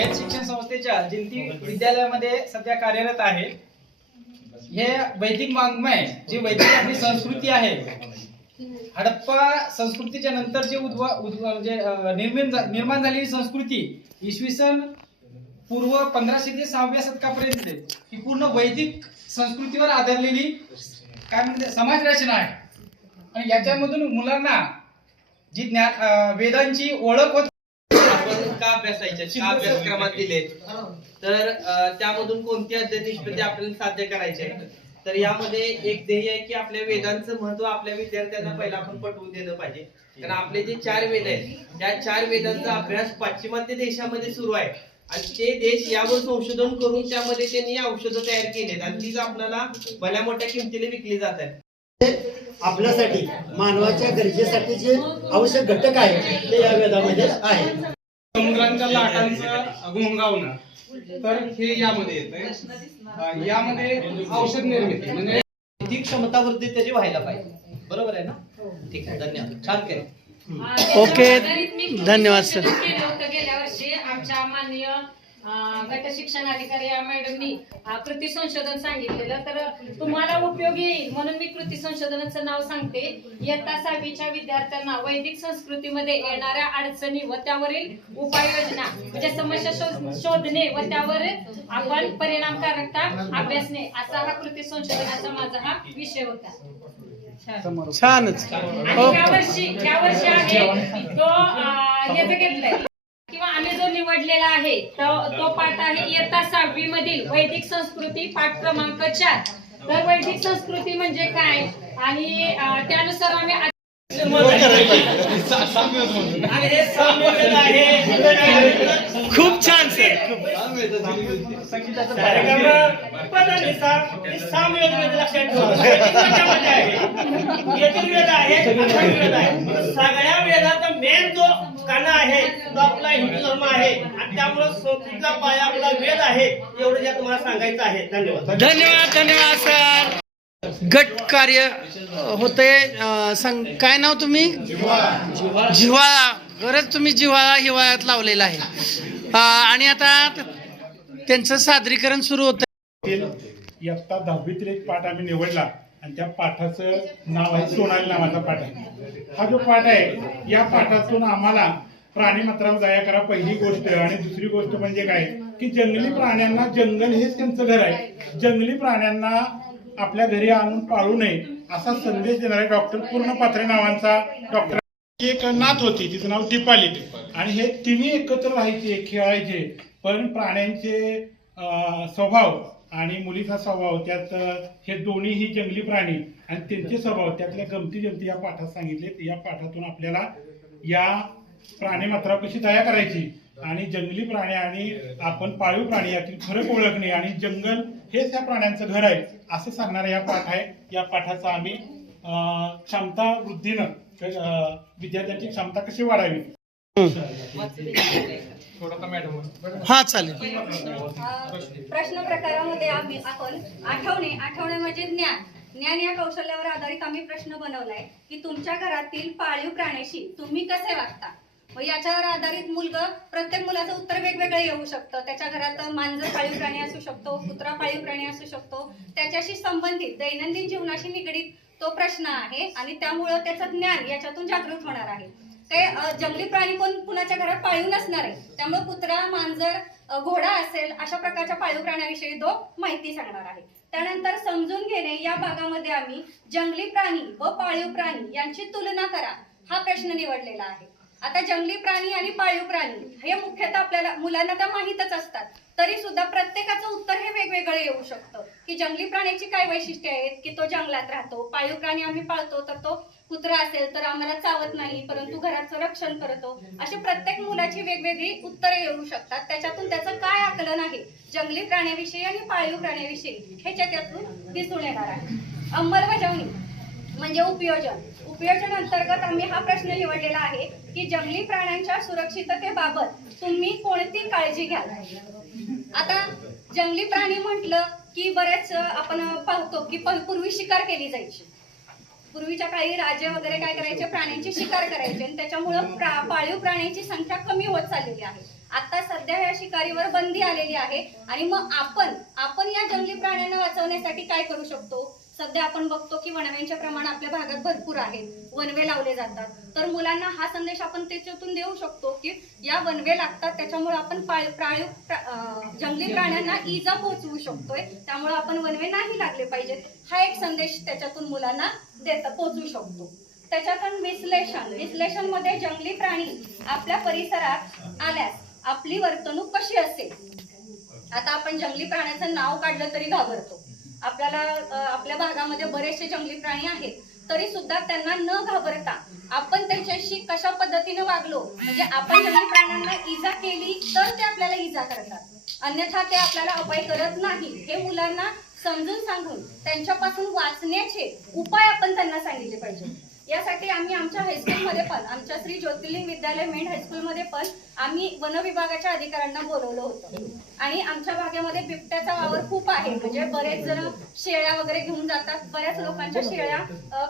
रयत शिक्षण संस्थेच्या जिंती विद्यालयामध्ये सध्या कार्यरत आहे। हे वैदिक वाङ्मय जी वैदिक आपली संस्कृती आहे, हडप्पा संस्कृतीच्या नंतर जे निर्माण झालेली संस्कृती इसवी सन पूर्व 1500 ते 6व्या शतकापर्यंत ही पूर्ण वैदिक संस्कृतीवर आधारलेली काय म्हणते समाज रचना आहे। आणि याच्यामधून मुलांना जी ज्ञान वेदांची ओळख होत का अभ्यासक्रमात दिले तर त्यामधून कोणती अध्यात्मिक आपल्याला साध्य करायचे आहे। तर यामध्ये एक ध्येय आहे की आपल्या वेदांचं महत्व आपल्या विद्यार्थ्यांना पहिला आपण पटवून दिलं पाहिजे। कारण आपले जे 4 वेद आहेत त्या 4 वेदांचा अभ्यास पाश्चिमात्य देशामध्ये सुरू आहे आणि ते देश यावर संशोधन करून त्यामध्ये त्यांनी औषधं तयार केली आणि तीच आपल्याला भल्या मोठ्या किमतीने विकली जात आहे। आपल्यासाठी मानवाच्या गरजेसाठी जे आवश्यक घटक आहे ते या वेदामध्ये आहे। समुद्रांच्या लाटांचं घोंगावणं तर हे यामध्ये येतंय। यामध्ये औषध निर्मिती म्हणजे ती क्षमता वृद्धी त्याची व्हायला पाहिजे, बरोबर आहे ना? ठीक आहे, धन्यवाद, छान केलं। ओके, धन्यवाद सर। गेल्या वर्षी आमच्या माननीय गट शिक्षण अधिकारी या मॅडमनी कृती संशोधन सांगितलेलं, तर तुम्हाला उपयोगी येईल म्हणून मी कृती संशोधनाचं नाव सांगते। इयत्ता 6वीच्या विद्यार्थ्यांना वैदिक संस्कृतीमध्ये येणाऱ्या अडचणी व त्यावरील उपाययोजना म्हणजे समस्या शोधणे व त्यावर आपण परिणामकारकता अभ्यासणे असा हा कृती संशोधनाचा माझा हा विषय होता। छानच। आणि या वर्षी आहे तो याचं घेतलंय किंवा आम्ही जो निवडलेला आहे तो पाठ आहे इयत्ता 6वी मधील वैदिक संस्कृती पाठ क्रमांक 4। तर वैदिक संस्कृती म्हणजे काय आणि त्यानुसार आम्ही खूप छान सर। सगळ्या वेदाचा मेन जो कणा आहे तो आपला हिंदू धर्म आहे आणि त्यामुळे संस्कृतीचा पाया आपला वेद आहे, एवढं या तुम्हाला सांगायचं आहे। धन्यवाद, धन्यवाद, धन्यवाद सर। गट कार्य होते, काय नाव तुम्ही? जिव्हाळा। खरंच तुम्ही जिव्हाळा हिवाळ्यात लावलेला आहे आणि आता त्यांचं सादरीकरण सुरू होतं। इयत्ता 10वीतील एक पाठ आम्ही निवडला आणि त्या पाठाचं नाव आहे सोनाली नावाचा पाठ आहे। हा जो पाठ आहे या पाठातून आम्हाला प्राणीमात्रावर दया करा पहिली गोष्ट, आणि दुसरी गोष्ट म्हणजे काय की जंगली प्राण्यांना जंगल हेच त्यांचं घर आहे, जंगली प्राण्यांना आपल्या घरी आणून पाळू नये असा संदेश देणारे डॉक्टर पूर्ण पात्रे नावांचा डॉक्टर एक नात होती, तिचं नाव दीपाली, आणि हे तिन्ही एकत्र राहायचे, खेळायचे, पण प्राण्यांचे स्वभाव आणि मुलीचा स्वभाव त्यात हे दोन्हीही जंगली प्राणी आणि त्यांचे स्वभाव त्यातल्या गमती जमती या पाठात सांगितले। या पाठातून आपल्याला या प्राणीमात्रावर कशी दया करायची आणि जंगली प्राणी आणि आपण पाळीव प्राणी यातील फरक ओळखणे आणि जंगल हेच त्या प्राण्यांचं घर आहे असं सांगणारा या पाठ आहे। या पाठाचा आम्ही क्षमता वृद्धीनं विद्यार्थ्यांची क्षमता कशी वाढावी हा चालेल। प्रश्न प्रकारामध्ये आपण आठवणे म्हणजे ज्ञान या कौशल्यावर आधारित आम्ही प्रश्न बनवलाय की तुमच्या घरातील पाळीव प्राण्याशी तुम्ही कसे वागता। मग याच्यावर आधारित प्रत्येक मुलाचं उत्तर वेगवेगळं येऊ शकतं। त्याच्या घरात मांजर पाळीव प्राणी असू शकतो, कुत्रा पाळीव प्राणी असू शकतो, त्याच्याशी संबंधित दैनंदिन जीवनाशी निगडीत तो प्रश्न आहे आणि त्यामुळं त्याचं ज्ञान याच्यातून जागृत होणार आहे। ते जंगली प्राणी कोण कुणाच्या घरात पाळीव नसणार आहे, त्यामुळे कुत्रा, मांजर, घोडा असेल अशा प्रकारच्या पाळीव प्राण्याविषयी तो माहिती सांगणार आहे। त्यानंतर समजून घेणे या भागामध्ये आम्ही जंगली प्राणी व पाळीव प्राणी यांची तुलना करा हा प्रश्न निवडलेला आहे। आता जंगली प्राणी आणि पाळीव प्राणी हे मुख्यतः आपल्याला मुलांना तर माहीतच असतात, तरी सुद्धा प्रत्येकाचं उत्तर हे वेगवेगळं येऊ शकतं की जंगली प्राण्याची काय वैशिष्ट्ये आहेत की तो जंगलात राहतो, पाळीव प्राणी आम्ही पाळतो तर तो कुत्रा असेल तर आम्हाला चावत नाही परंतु घराचं रक्षण करतो। अशी प्रत्येक मुलाची वेगवेगळी उत्तरे येऊ शकतात, त्याच्यातून त्याचं काय आकलन आहे जंगली प्राण्याविषयी आणि पाळीव प्राण्याविषयी हे त्यातून दिसून येणार आहे। अंमलबजावणी म्हणजे उपयोजन अंतर्गत आम्ही हा प्रश्न निवडलेला आहे की जंगली प्राण्यांच्या सुरक्षिततेबाबत तुम्ही कोणती काळजी घ्याल। आता जंगली प्राणी म्हटलं की बरेच आपण पाहतो की पूर्वी शिकार केली जायची, पूर्वीच्या काळी राजे वगैरे काय करायचे प्राण्यांची शिकार करायचे आणि त्याच्यामुळे पाळीव प्राण्यांची संख्या कमी होत चाललेली आहे। आता सध्या या शिकारीवर बंदी आलेली आहे आणि मग आपण या जंगली प्राण्यांना वाचवण्यासाठी काय करू शकतो? सध्या आपण बघतो की वणव्यांचे प्रमाण आपल्या भागात भरपूर आहे, वनवे लावले जातात. तर मुलांना हा संदेश आपण त्याच्यातून देऊ शकतो की या वनवे लागतात, त्याच्यामुळे आपण जंगली प्राण्यांना इजा पोहोचवू शकतोय, त्यामुळे आपण वनवे नाही लागले पाहिजेत. हा एक संदेश त्याच्यातून मुलांना पोहोचवू शकतो. त्याच्यातून विश्लेषण मध्ये जंगली प्राणी आपल्या परिसरात आल्यास आपली वर्तणूक कशी असेल? आता आपण जंगली प्राण्याचं नाव काढलं तरी घाबरतो. आपल्या भागामध्ये बरेचसे जंगली प्राणी आहेत, तरी सुद्धा त्यांना न घाबरता आपण त्यांच्याशी कशा पद्धतीने वागलो, म्हणजे आपण जंगली प्राण्यांना इजा केली तर ते आपल्याला इजा करतात, अन्यथा ते आपल्याला अपाय करत नाही. हे मुलांना समजून सांगून त्यांच्यापासून वाचण्याचे उपाय आपण त्यांना सांगितले पाहिजे. यासाठी आम्ही आमच्या हायस्कूलमध्ये पण, आमच्या श्री ज्योतिर्लिंग विद्यालय मेंढ हायस्कूलमध्ये पण आम्ही वन विभागाच्या अधिकाऱ्यांना बोलवलं होतं. आणि आमच्या भागामध्ये बिबट्याचा वावर खूप आहे, म्हणजे बरेच जण शेळ्या वगैरे घेऊन जातात, बऱ्याच लोकांच्या शेळ्या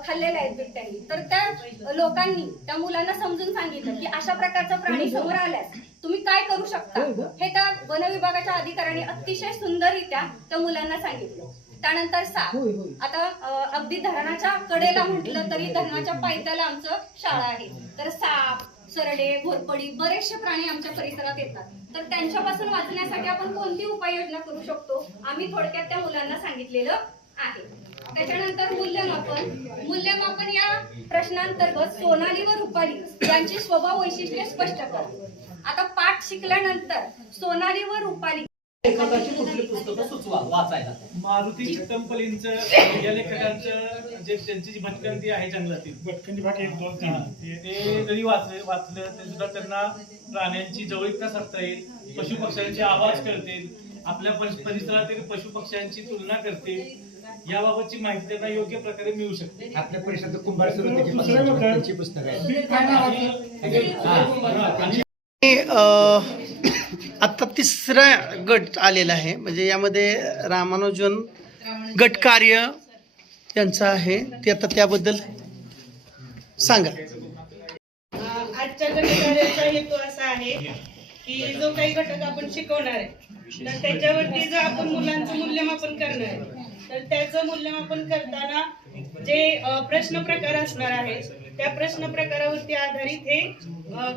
खाल्लेल्या आहेत बिबट्यांनी. तर त्या लोकांनी त्या मुलांना समजून सांगितलं की अशा प्रकारचा प्राणी समोर आल्यास तुम्ही काय करू शकता, हे त्या वन विभागाच्या अधिकाऱ्यांनी अतिशय सुंदररित्या त्या मुलांना सांगितलं. त्यानंतर साप, आता अगदी धरणाच्या कडेला म्हटलं तरी धरणाच्या पायथ्याला आमचं शाळा आहे, तर साप, सरडे, घोरपडी बरेचसे प्राणी आमच्या परिसरात येतात. तर त्यांच्यापासून वाचण्यासाठी आपण कोणती उपाययोजना करू शकतो, आम्ही थोडक्यात त्या मुलांना सांगितलेलं आहे. त्याच्यानंतर मूल्यमापन या प्रश्नांतर्गत सोनाली व रुपाली यांची स्वभाव वैशिष्ट्ये स्पष्ट कर. आता पाठ शिकल्यानंतर सोनाली व रुपाली लेखकाची कुठली पुस्तकं सुचवा वाचायला. मारुती चित्तमपल्लींचं या लेखकांचं जे त्यांची जी भटकंती आहे जंगलातील भटकंती भाग 1, 2, 3 ते जरी वाचलं तरी सुद्धा त्यांना प्राण्यांची जवळीकता साधता येईल, पशुपक्ष्यांचे आवाज कळतील, आपल्या परिसरातील पशुपक्ष्यांची तुलना करतील, याबाबतची माहिती त्यांना योग्य प्रकारे मिळू शकते. आपल्या परिसरात कुंभार त्यांची पुस्तकं आहेत. आता तिसरा गट आलेला आहे, म्हणजे यामध्ये रामानुजन गट कार्य त्यांचं आहे, ते आता त्याबद्दल सांगा. आजच्या गटकार्याचा हेतू असा आहे की जो काही घटक आपण शिकवणार आहे तर त्याच्यावरती जर आपण मुलांचं मूल्यमापन करणार आहे तर त्याचं मूल्यमापन करताना जे प्रश्न प्रकार असणार आहे त्या प्रश्न प्रकारावरती आधारित हे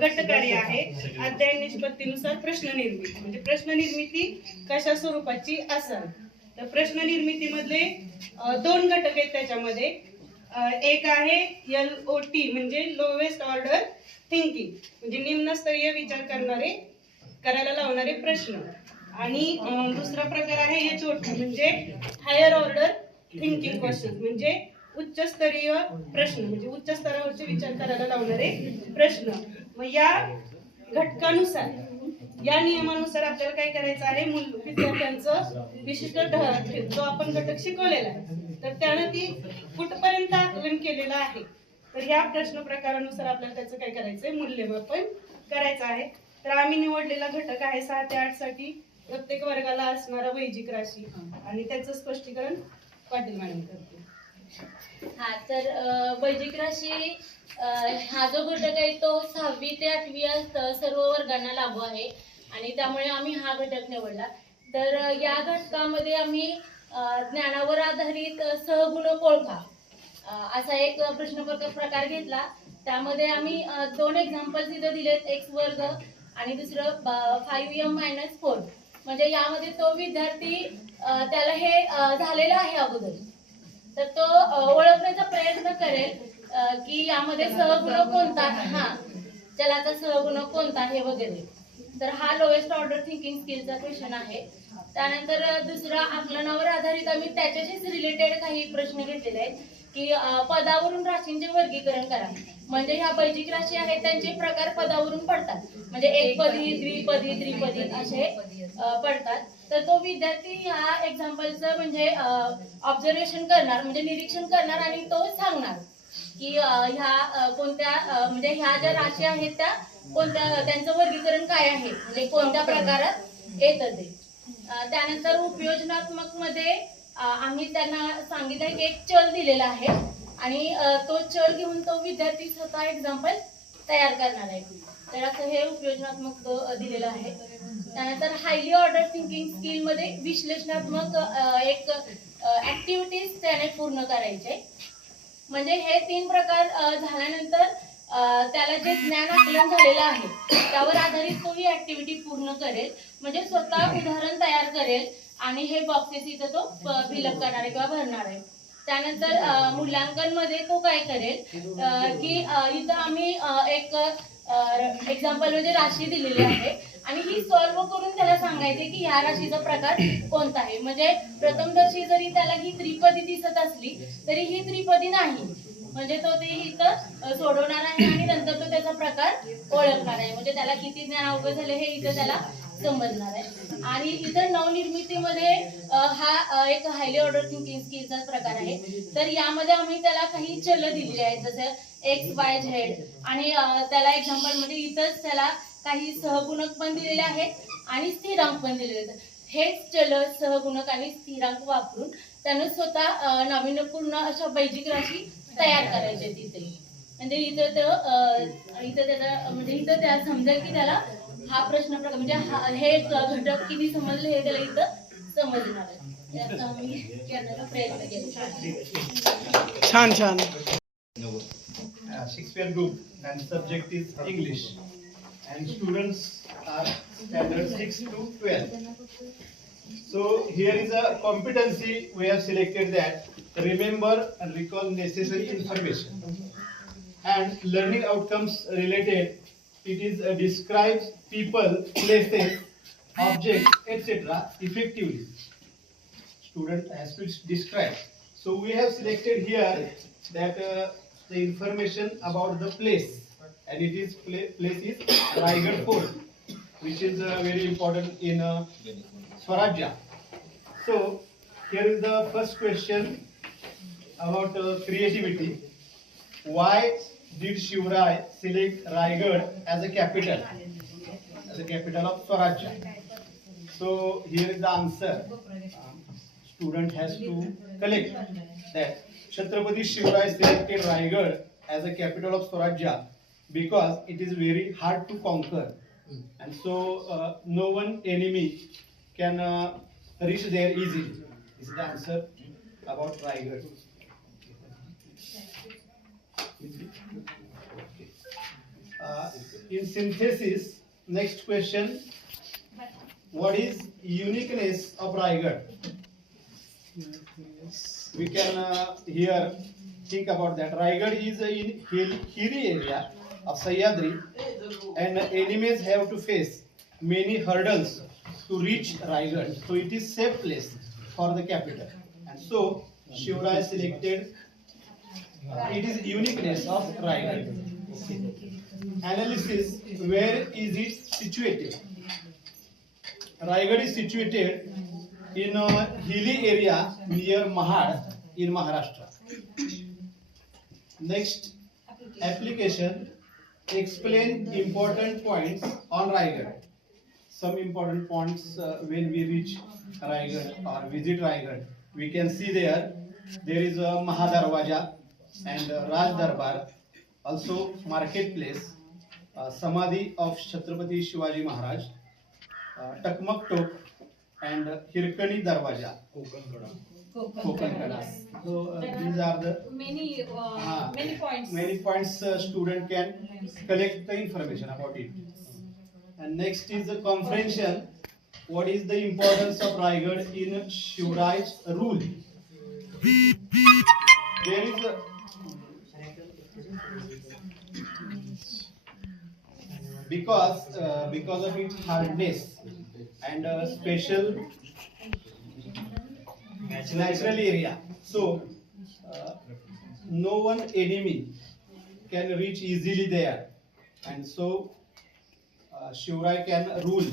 गटकार्य आहे. अध्याय निष्पत्तीनुसार प्रश्न निर्मिती, म्हणजे प्रश्न निर्मिती कशा स्वरूपाची असेल तर प्रश्न निर्मितीमधले 2 घटक आहेत त्याच्यामध्ये. एक आहे LOT म्हणजे लोवेस्ट ऑर्डर थिंकिंग, म्हणजे निम्नस्तरीय विचार करायला लावणारे प्रश्न, आणि दुसरा प्रकार आहे HOT म्हणजे हायर ऑर्डर थिंकिंग क्वेश्चन, म्हणजे उच्चस्तरीय प्रश्न, म्हणजे उच्च स्तरावरचे विचार करायला लावणारे प्रश्न. मग या घटकानुसार, या नियमानुसार आपल्याला काय करायचं आहे, विद्यार्थ्यांचं विशिष्ट जो आपण घटक शिकवलेला आहे तर त्यानं ती कुठपर्यंत आकलन केलेलं आहे, तर ह्या प्रश्न प्रकारानुसार आपल्याला त्याचं काय करायचंय, मूल्यमापन करायचं आहे. तर आम्ही निवडलेला घटक आहे 6 ते 8 साठी प्रत्येक वर्गाला असणारा वैजिक राशी, आणि त्याचं स्पष्टीकरण पाटील मॅडम करते. हा, तर वैजिक राशी हा जो घटक आहे तो 6वी ते 8वी या सर्व वर्गांना लागू आहे, आणि त्यामुळे आम्ही हा घटक निवडला. तर या घटकामध्ये आम्ही ज्ञानावर आधारित सहगुणक ओळखा असा एक प्रश्न प्रकार घेतला. त्यामध्ये आम्ही 2 एक्झाम्पल्स इथं दिलेत, x वर्ग आणि दुसरं 5m-4. म्हणजे यामध्ये तो विद्यार्थी त्याला हे झालेलं आहे अगोदर, तर तो ओळखण्याचा प्रयत्न करेल की यामध्ये सहगुणक कोणता, चलाचा सहगुणक कोणता आहे वगैरे. तर हा लोएस्ट ऑर्डर थिंकिंग स्किलचा क्वेश्चन आहे. त्यानंतर दुसरा आकलनावर आधारित आम्ही त्याच्याशीच रिलेटेड काही प्रश्न घेतलेले आहेत की पदावरून राशींचे वर्गीकरण करा. म्हणजे ह्या वैजिक राशी आहेत त्यांचे प्रकार पदावरून पडतात, म्हणजे एकपदी, द्विपदी, त्रिपदी असे पडतात. तर तो विद्यार्थी ह्या एक्झाम्पलचं म्हणजे ऑब्झर्वेशन करणार, म्हणजे निरीक्षण करणार आणि तो सांगणार की ह्या कोणत्या, म्हणजे ह्या ज्या राशी आहेत त्या कोणत्या, त्यांचं वर्गीकरण काय आहे, म्हणजे कोणत्या प्रकारात येतं ते. त्यानंतर उपयोजनात्मक मध्ये आम्ही त्यांना सांगितलं की एक चल दिलेला आहे आणि तो चल घेऊन तो विद्यार्थी स्वतः एक्झाम्पल तयार करणार आहे. तर असं हे उपयोजनात्मक दिलेलं आहे. त्यानंतर हायली ऑर्डर थिंकिंग स्किल मध्ये विश्लेषणात्मक एक ऍक्टिव्हिटीज त्याने पूर्ण करायचे. म्हणजे हे 3 प्रकार झाल्यानंतर त्याला जे ज्ञान आकलन झालेलं आहे त्यावर आधारित तो ही ऍक्टिव्हिटी पूर्ण करेल. म्हणजे स्वतः उदाहरण तयार करेल आणि हे बॉक्सेस इथं तो फिलअप करणार आहे किंवा भरणार आहे. त्यानंतर मूल्यांकन मध्ये तो काय करेल की इथं आम्ही एक एक्झाम्पल म्हणजे राशी दिलेली आहे आणि ही सॉल्व्ह करून त्याला सांगायचे की ह्या राशीचा प्रकार कोणता आहे. म्हणजे प्रथमदर्शी जरी त्याला ही त्रिपदी दिसत असली तरी ही त्रिपदी नाही, म्हणजे तो ते इथं सोडवणार आहे आणि नंतर तो त्याचा प्रकार ओळखणार आहे. म्हणजे त्याला किती ज्ञान अवगत झाले हे इथं त्याला समजणार आहे. आणि इतर नवनिर्मितीमध्ये हा एक हायली ऑर्डर थिंकिंग स्किलचा प्रकार आहे. तर यामध्ये आम्ही त्याला काही चल दिलेले आहेत जसं XYZ आणि त्याला एक्झाम्पल मध्ये इथंच त्याला काही सहगुणक पण दिलेले आहेत आणि स्थिरांक पण दिलेले आहेत. हेच चल सहगुणक आणि स्थिरांक वापरून त्यानं स्वतः नाविन्यपूर्ण अशा बैजिक राशी तयार करायचे तिथे. म्हणजे इथं त्याचा म्हणजे इथं त्याला समजेल की त्याला हा प्रश्न प्रकार म्हणजे हे घटक किती समजले हे त्याला इथं समजणार आहे. याचा आम्ही करण्याचा प्रयत्न केला. छान छान. Shakespeare group and subject is English and students are standard 6 to 12. So here is a competency we have selected that remember and recall necessary information and learning outcomes related. It is describes people, places, objects, etc. effectively. Student has to describe. So we have selected here that the information about the place, and it is place is Raigad Fort, which is very important in Swarajya. So here is the first question about creativity. Why did Shivarai select Raigad as a capital of Swarajya? So here is the answer. Student has to collect that Chhatrapati Shivarai selected Raigad as a capital of Swarajya because it is very hard to conquer, and so no one enemy can reach there easily. This is the answer about Raigad. In synthesis, next question: what is uniqueness of Raigad? We can here think about that. Raigad is in hilly area of Sahyadri, and enemies have to face many hurdles to reach Raigad. So it is safe place for the capital, and so Shivarai selected. It is uniqueness of Raigad. Analysis: where is it situated? Raigad is situated in a hilly area near Mahad in Maharashtra. Next, application: explain important points on Raigad. Some important points when we reach Raigad or visit Raigad. We can see there is a Mahadarwaja and Raj Darbar, also marketplace, Samadhi of Chhatrapati Shivaji Maharaj, Takmak Tok, and Hirkani Darwaja, Kokankada. So these are the many points. Many points student can collect the information about it. And next is the comprehension. What is the importance of Raigad in Shivarai's rule? There is because of its hardness and special natural area, so no one enemy can reach easily there, and so Shivarai can rule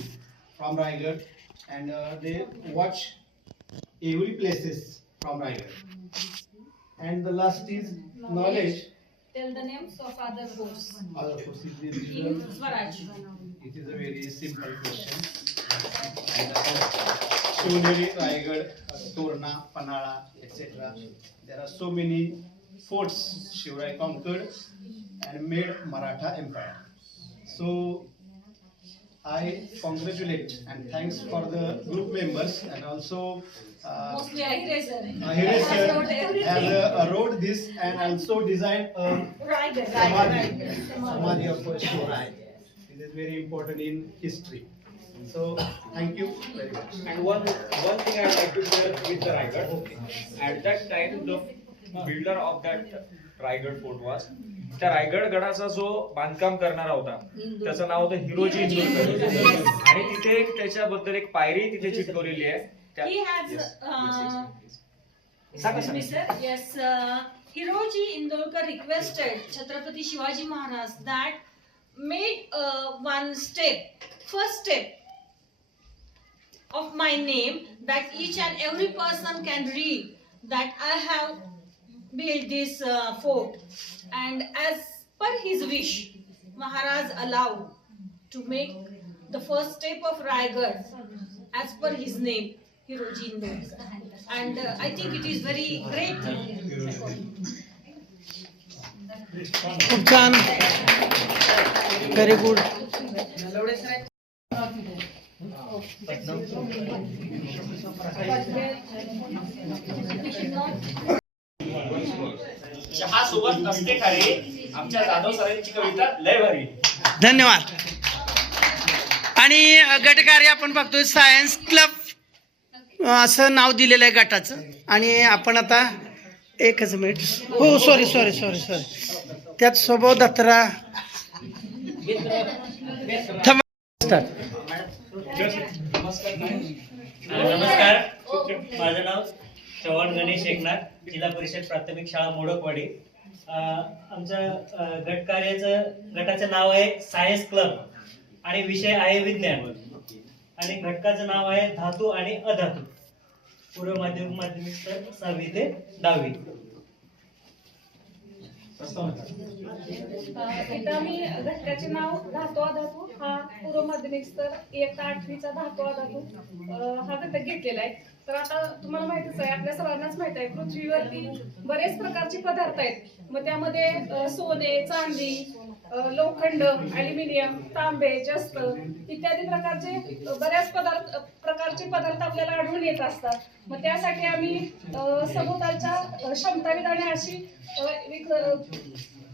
from Raigad, and they watch every places from Raigad. And the last is knowledge. Tell the names of other forts Other forces in Swaraj. It is a very simple question. And Shivneri, Raigad, Torna, Panala, etc. There are so many forts Shivarai conquered and made Maratha Empire. So I congratulate and thanks for the group members and also Mostly Ahire sir. Ahire sir has wrote this and also designed a Samadhi of Shivaji. This is very important in history. So thank you very much. And one thing I'd like to share with the Raigad. At that time, the builder of that Raigad fort was त्या रायगड गडाचा जो बांधकाम करणारा होता त्याचं नाव होतं हिरोजी इंदोरकर आणि तिथे एक त्याच्याबद्दल एक पायरी तिथे चिटकवलेली आहे. He has yes, Hiroji Indolkar requested Chhatrapati Shivaji Maharaj that made one step, first step of my name, that each and every person can read that I have built this fort, and as per his wish Maharaj allowed to make the first step of Raigad as per his name, Hiroji Indolkar, and I think it is very great thing. खूप छान, very good. चहा सोबत नसते खारी आमच्या जाधव सरांची कविता लय भारी. धन्यवाद. आणि गटकार्य आपण बघतोय सायन्स क्लब असं नाव दिलेलं आहे गटाचं. आणि आपण आता एकच मिनिट, हो सॉरी त्यात स्वभाव दत्तरा नमस्कार, माझं नाव चव्हाण गणेश एकनाथ, जिल्हा परिषद प्राथमिक शाळा मोडकवाडी. आमच्या गटाचं नाव आहे सायन्स क्लब आणि विषय आहे विज्ञान आणि घटकाचं नाव आहे धातू आणि अधातू. पूर्व माध्यमिक स्तर 6वी ते 10वी. इथं आम्ही घटकाचे नाव धातू अधातू हा पूर्व माध्यमिक स्तर 1 ते 8वीचा धातू अधातू हा घटक घेतलेला आहे. तर आता तुम्हाला माहितीच आहे, आपल्या सर्वांनाच माहित आहे, पृथ्वीवरती बरेच प्रकारचे पदार्थ आहेत. मग त्यामध्ये सोने, चांदी, लोखंड, ॲल्युमिनियम, तांबे, जस्त इत्यादी बऱ्याच प्रकारचे पदार्थ आपल्याला आढळून येत असतात. मग त्यासाठी आम्ही सभोवतालच्या क्षमताविधाने अशी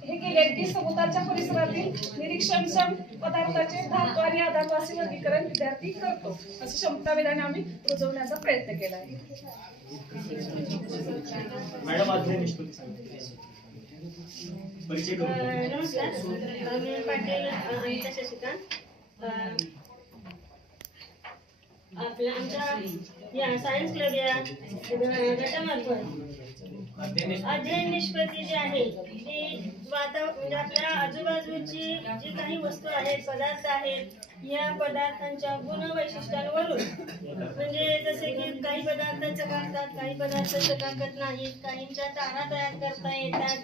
हे केले की सभोवतालच्या परिसरातील निरीक्षणक्षम पदार्थाचे धातू आणि अधातू असे वर्गीकरण विद्यार्थी करतो. असं क्षमताविधाने आम्ही रुजवण्याचा प्रयत्न केला आहे. मॅडम नमस्कार, मी पाटील अनिता शशिकांत. आमच्या या सायन्स क्लब या गटामार्फत अध्ययन निष्पत्ती जी आहे ती म्हणजे आपल्या आजूबाजूची जी काही वस्तू आहेत, पदार्थ आहेत, या पदार्थांच्या गुणवैशिष्ट्यांवरून, म्हणजे जसे की काही पदार्थ चकाकतात, काही पदार्थ चकाकत नाहीत, काहींच्या तारा तयार करता येतात,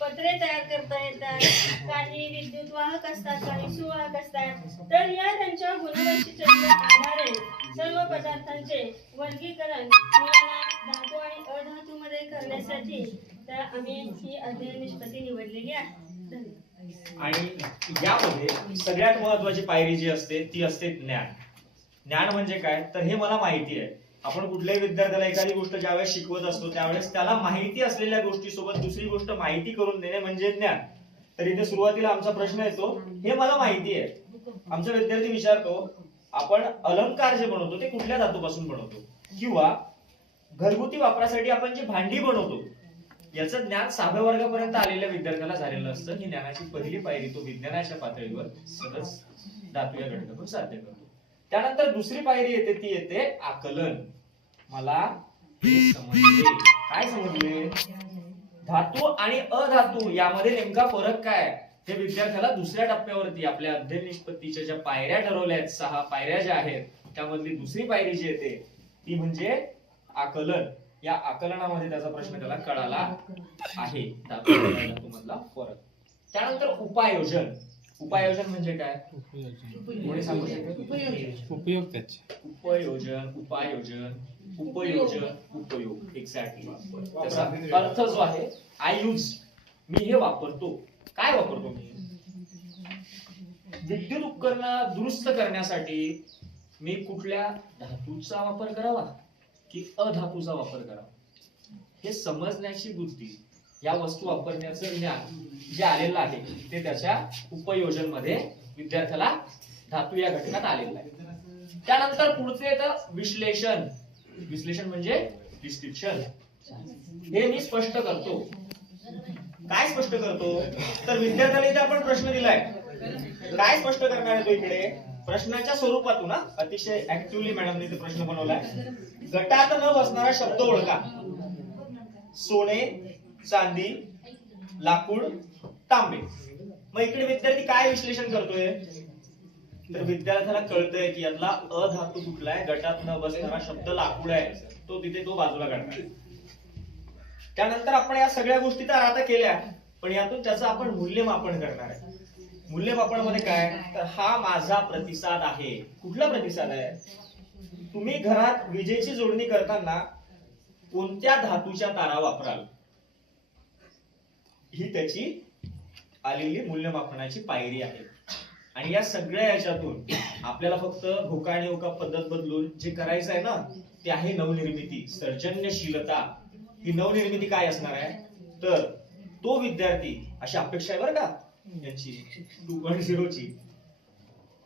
पत्रे तयार करता येतात, काही विद्युत वाहक असतात, काही सुवाहक असतात. तर या त्यांच्या गुणवैशिष्ट्यांच्या आधारे सर्व पदार्थांचे वर्गीकरण मुलांना धातू आणि अधातू मध्ये करण्यासाठी तर आम्ही ही अध्ययन निष्पत्ती निवडलेली आहे. धन्यवाद. आणि यामध्ये सगळ्यात महत्वाची पायरी जी असते ती असते ज्ञान. ज्ञान म्हणजे काय, तर हे मला माहिती आहे. आपण कुठल्याही विद्यार्थ्याला एखादी गोष्ट ज्यावेळेस शिकवत असतो त्यावेळेस त्याला माहिती असलेल्या गोष्टीसोबत दुसरी गोष्ट माहिती करून देणे म्हणजे ज्ञान. तर इथे सुरुवातीला आमचा प्रश्न येतो, हे मला माहिती आहे. आमचा विद्यार्थी विचारतो, आपण अलंकार जे बनवतो ते कुठल्या धातूपासून बनवतो, किंवा घरगुती वापरासाठी आपण जी भांडी बनवतो याचं ज्ञान 6व्या वर्गापर्यंत आलेल्या विद्यार्थ्याला झालेलं असतं. ही ज्ञानाची पहिली पायरी तो विज्ञानाच्या पातळीवर सहज धातू या घटकातून साध्य करतो. त्यानंतर दुसरी पायरी येते, ती येते आकलन. मला हे समजले. काय समजले? धातू आणि अधातू यामध्ये नेमका फरक काय हे विद्यार्थ्याला दुसऱ्या टप्प्यावरती आपल्या अध्ययन निष्पत्तीच्या ज्या पायऱ्या ठरवल्या आहेत, 6 पायऱ्या ज्या आहेत, त्यामधली दुसरी पायरी जी येते ती म्हणजे आकलन. या आकलनामध्ये त्याचा प्रश्न त्याला कळाला आहे, धातू आणि अधातू मधला फरक. त्यानंतर उपाययोजन. उपाययोजन म्हणजे काय, कोणी सांगू शकतो? उपयोग त्याचे उपयोजन, उपाययोजन, उपयोजन, उपयोग. एक्झॅक्टली त्याचा अर्थ जो आहे आय यूज, मी हे वापरतो. काय वापरतो मी? विद्युत उपकरणं दुरुस्त करण्यासाठी मी कुठल्या धातूचा वापर करावा की अधातूचा वापर करावा हे समजण्याची बुद्धी, या वस्तू वापरण्याचं ज्ञान जे आलेलं आहे ते त्याच्या उपयोजन मध्ये विद्यार्थ्याला धातू या घटकात आलेलं आहे. त्यानंतर पुढचे येतं विश्लेषण. विश्लेषण म्हणजे डिस्क्रिप्शन. हे मी स्पष्ट करतो. काय स्पष्ट करतो तर विद्यार्थ्याला इथे आपण प्रश्न दिलाय, काय स्पष्ट करणार आहे तो इकडे प्रश्नाच्या स्वरूपातून अतिशय ऍक्टिव्हली मॅडमने इथे प्रश्न बनवलाय. गटात न बसणारा शब्द ओळखा. सोने, चांदी, लाकूड, तांबे. मग इकडे विद्यार्थी काय विश्लेषण करतोय तर विद्यार्थ्याला कळतंय की यातला अधातू कुठला आहे, गटात न बसणारा शब्द लाकूड आहे, तो तिथे तो बाजूला काढणार. त्यानंतर आपण या सगळ्या गोष्टी तर आता केल्या, पण यातून त्याचं आपण मूल्यमापन करणार आहे. मूल्यमापनामध्ये काय तर हा माझा प्रतिसाद आहे. कुठला प्रतिसाद आहे? तुम्ही घरात विजेची जोडणी करताना कोणत्या धातूच्या तारा वापराल ही त्याची आलेली मूल्यमापनाची पायरी आहे. आणि या सगळ्या याच्यातून आपल्याला फक्त भोका आणि ओका पद्धत बदलून जे करायचं आहे ना ते आहे नवनिर्मिती, सर्जनशीलता. ही नवनिर्मिती काय असणार आहे तर तो विद्यार्थी, अशी अपेक्षा आहे बरं का याची 2.0 ची,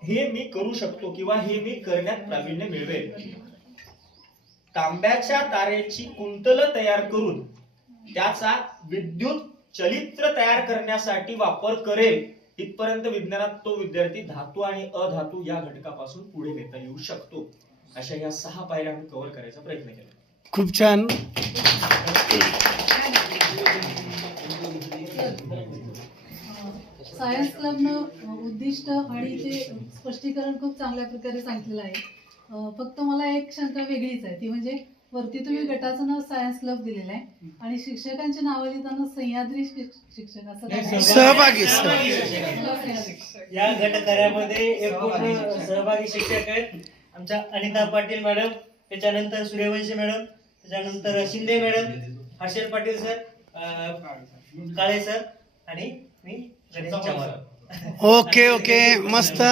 हे मी करू शकतो किंवा हे मी करण्यात प्रावीण्य मिळवेल. तांब्याच्या तारेची कुंतल तयार करून त्याचा विद्युत चलित्र तयार करण्यासाठी वापर करेल इथपर्यंत विज्ञानात तो विद्यार्थी धातू आणि अधातू या घटकापासून पुढे नेता येऊ शकतो. अशा या 6 पायऱ्या मी कव्हर करायचा प्रयत्न केला. खूप छान. सायन्स क्लबनं उद्दिष्ट आणि ते स्पष्टीकरण खूप चांगल्या प्रकारे सांगितलेलं आहे. फक्त मला एक शंका वेगळीच आहे, ती म्हणजे वरती तुम्ही गटाचं नाव सायन्स क्लब दिलेलं आहे आणि शिक्षकांची नावं लिहिताना सह्याद्री शिक्षक असं काय? सहभागी. या गटकार्यामध्ये एकूण सहभागी शिक्षक आहेत आमच्या अनिता पाटील मॅडम, त्याच्यानंतर सूर्यवंशी मॅडम, त्याच्यानंतर शिंदे मॅडम, हर्षल पाटील सर, काळे सर आणि मी गणेश चव्हाण. ओके ओके, मस्त.